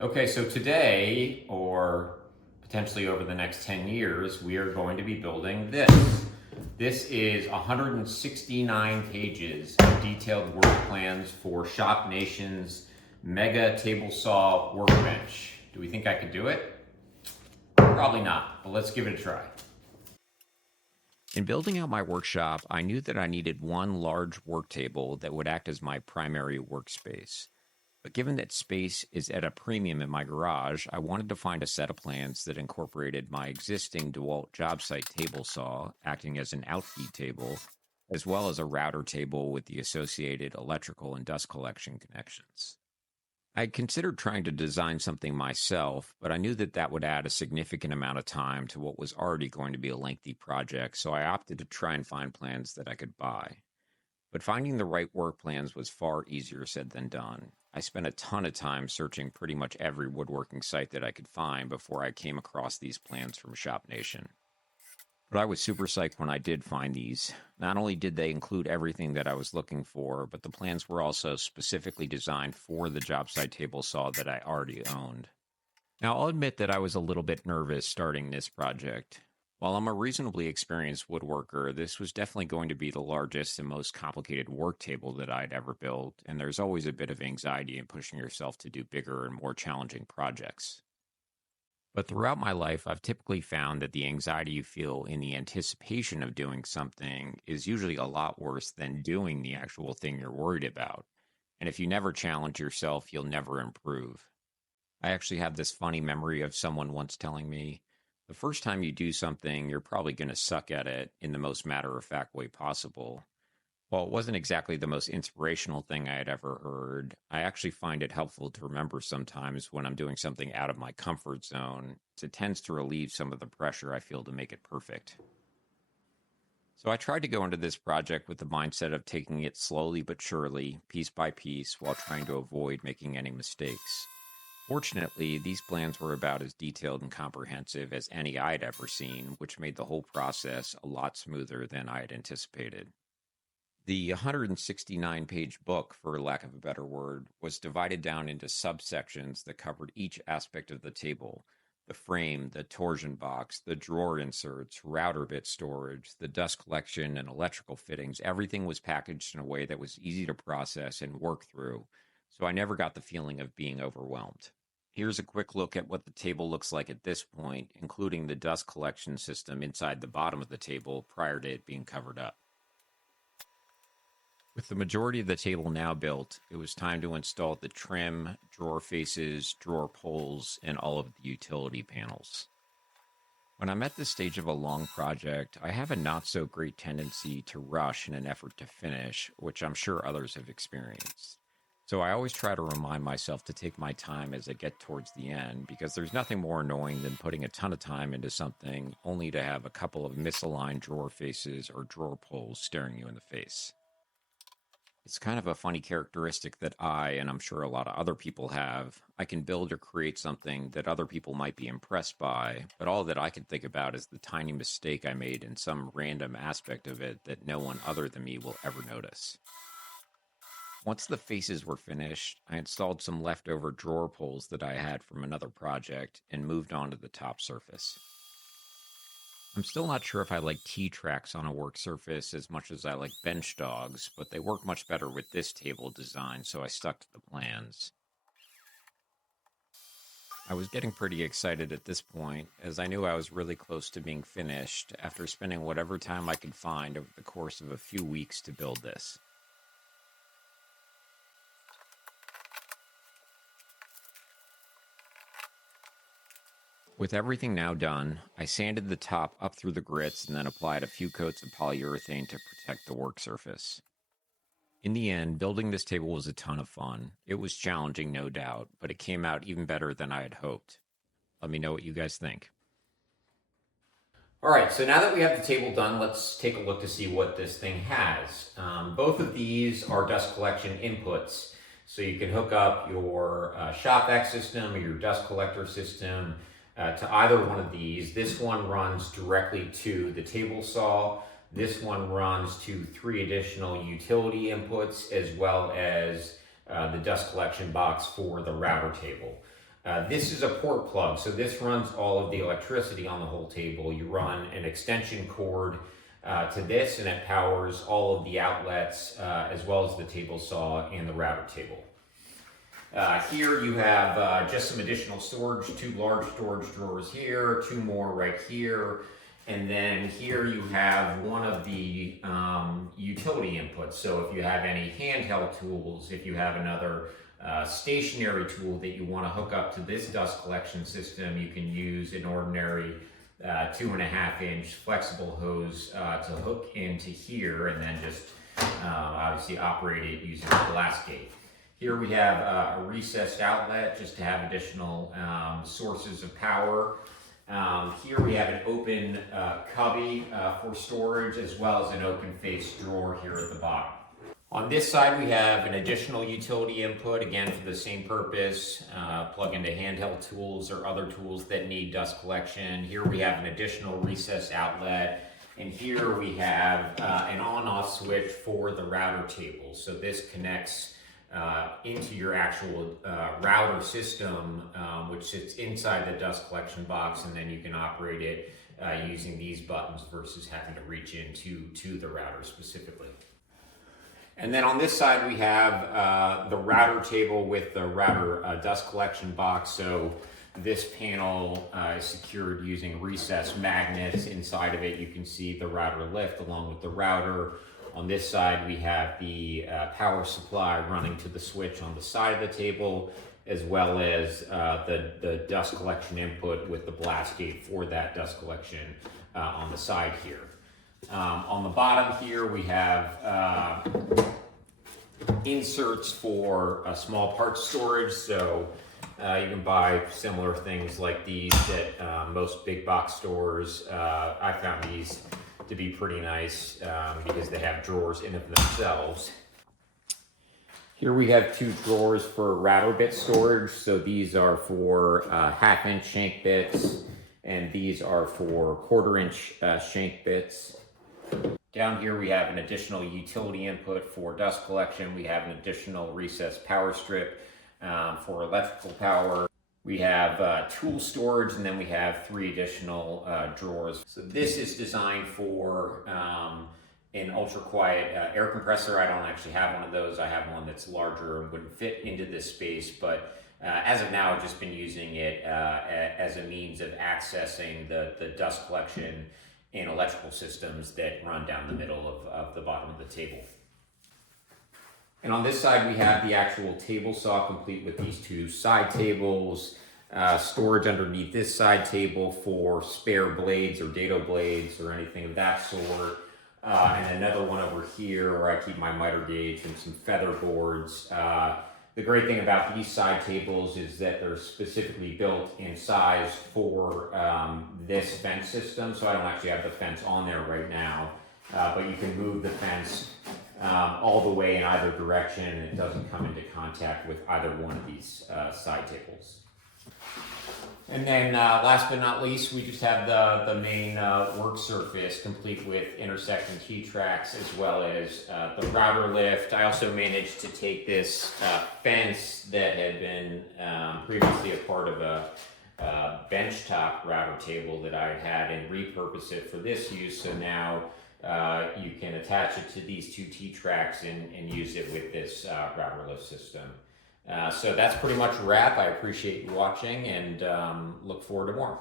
Okay, so today, or potentially over the next 10 years, we are going to be building this. This is 169 pages of detailed work plans for Shop Nation's mega table saw workbench. Do we think I could do it? Probably not, but let's give it a try. In building out my workshop, I knew that I needed one large work table that would act as my primary workspace. But given that space is at a premium in my garage, I wanted to find a set of plans that incorporated my existing DeWalt job site table saw, acting as an outfeed table, as well as a router table with the associated electrical and dust collection connections. I had considered trying to design something myself, but I knew that that would add a significant amount of time to what was already going to be a lengthy project, so I opted to try and find plans that I could buy. But finding the right work plans was far easier said than done. I spent a ton of time searching pretty much every woodworking site that I could find before I came across these plans from Shop Nation. But I was super psyched when I did find these. Not only did they include everything that I was looking for, but the plans were also specifically designed for the job site table saw that I already owned. Now, I'll admit that I was a little bit nervous starting this project. While I'm a reasonably experienced woodworker, this was definitely going to be the largest and most complicated work table that I'd ever built, and there's always a bit of anxiety in pushing yourself to do bigger and more challenging projects. But throughout my life, I've typically found that the anxiety you feel in the anticipation of doing something is usually a lot worse than doing the actual thing you're worried about. And if you never challenge yourself, you'll never improve. I actually have this funny memory of someone once telling me, the first time you do something, you're probably going to suck at it in the most matter of fact way possible. While it wasn't exactly the most inspirational thing I had ever heard, I actually find it helpful to remember sometimes when I'm doing something out of my comfort zone, as it tends to relieve some of the pressure I feel to make it perfect. So I tried to go into this project with the mindset of taking it slowly but surely, piece by piece, while trying to avoid making any mistakes. Fortunately, these plans were about as detailed and comprehensive as any I had ever seen, which made the whole process a lot smoother than I had anticipated. The 169-page book, for lack of a better word, was divided down into subsections that covered each aspect of the table: the frame, the torsion box, the drawer inserts, router bit storage, the dust collection, and electrical fittings. Everything was packaged in a way that was easy to process and work through, so I never got the feeling of being overwhelmed. Here's a quick look at what the table looks like at this point, including the dust collection system inside the bottom of the table prior to it being covered up. With the majority of the table now built, it was time to install the trim, drawer faces, drawer pulls, and all of the utility panels. When I'm at this stage of a long project, I have a not so great tendency to rush in an effort to finish, which I'm sure others have experienced. So I always try to remind myself to take my time as I get towards the end, because there's nothing more annoying than putting a ton of time into something only to have a couple of misaligned drawer faces or drawer pulls staring you in the face. It's kind of a funny characteristic that and I'm sure a lot of other people have. I can build or create something that other people might be impressed by, but all that I can think about is the tiny mistake I made in some random aspect of it that no one other than me will ever notice. Once the faces were finished, I installed some leftover drawer pulls that I had from another project and moved on to the top surface. I'm still not sure if I like T-tracks on a work surface as much as I like bench dogs, but they work much better with this table design, so I stuck to the plans. I was getting pretty excited at this point, as I knew I was really close to being finished after spending whatever time I could find over the course of a few weeks to build this. With everything now done, I sanded the top up through the grits and then applied a few coats of polyurethane to protect the work surface. In the end, building this table was a ton of fun. It was challenging, no doubt, but it came out even better than I had hoped. Let me know what you guys think. All right, so now that we have the table done, let's take a look to see what this thing has. Both of these are dust collection inputs, so you can hook up your shop vac system or your dust collector system to either one of these. This one runs directly to the table saw. This one runs to 3 additional utility inputs as well as the dust collection box for the router table. This is a port plug, so this runs all of the electricity on the whole table. You run an extension cord to this, and it powers all of the outlets as well as the table saw and the router table. Here you have just some additional storage, 2 large storage drawers here, 2 more right here, and then here you have one of the utility inputs. So if you have any handheld tools, if you have another stationary tool that you want to hook up to this dust collection system, you can use an ordinary 2.5-inch flexible hose to hook into here, and then just obviously operate it using a glass gate. Here we have a recessed outlet just to have additional sources of power. Here we have an open cubby for storage, as well as an open face drawer here at the bottom. On this side we have an additional utility input, again for the same purpose, plug into handheld tools or other tools that need dust collection. Here we have an additional recessed outlet, and here we have an on-off switch for the router table. So this connects into your actual router system, which sits inside the dust collection box, and then you can operate it using these buttons versus having to reach into the router specifically. And then on this side we have the router table with the router dust collection box. So this panel is secured using recessed magnets. Inside of it you can see the router lift along with the router. On this side we have the power supply running to the switch on the side of the table, as well as the dust collection input with the blast gate for that dust collection on the side here. On the bottom here we have inserts for small parts storage. So you can buy similar things like these at most big box stores. I found these to be pretty nice because they have drawers in of themselves. Here we have 2 drawers for router bit storage. So these are for 1/2-inch shank bits, and these are for 1/4-inch shank bits. Down here we have an additional utility input for dust collection. We have an additional recessed power strip for electrical power. We have tool storage, and then we have 3 additional drawers. So this is designed for an ultra quiet air compressor. I don't actually have one of those. I have one that's larger and wouldn't fit into this space, but as of now I've just been using it as a means of accessing the dust collection and electrical systems that run down the middle of the bottom of the table. And on this side we have the actual table saw, complete with these 2 side tables, storage underneath this side table for spare blades or dado blades or anything of that sort, and another one over here where I keep my miter gauge and some feather boards. The great thing about these side tables is that they're specifically built in size for this fence system, so I don't actually have the fence on there right now, but you can move the fence all the way in either direction, and it doesn't come into contact with either one of these side tables. And then last but not least, we just have the main work surface, complete with intersecting T-tracks as well as the router lift. I also managed to take this fence that had been previously a part of a benchtop router table that I had and repurpose it for this use. So now you can attach it to these 2 T-tracks and use it with this router lift system. So that's pretty much a wrap. I appreciate you watching and look forward to more.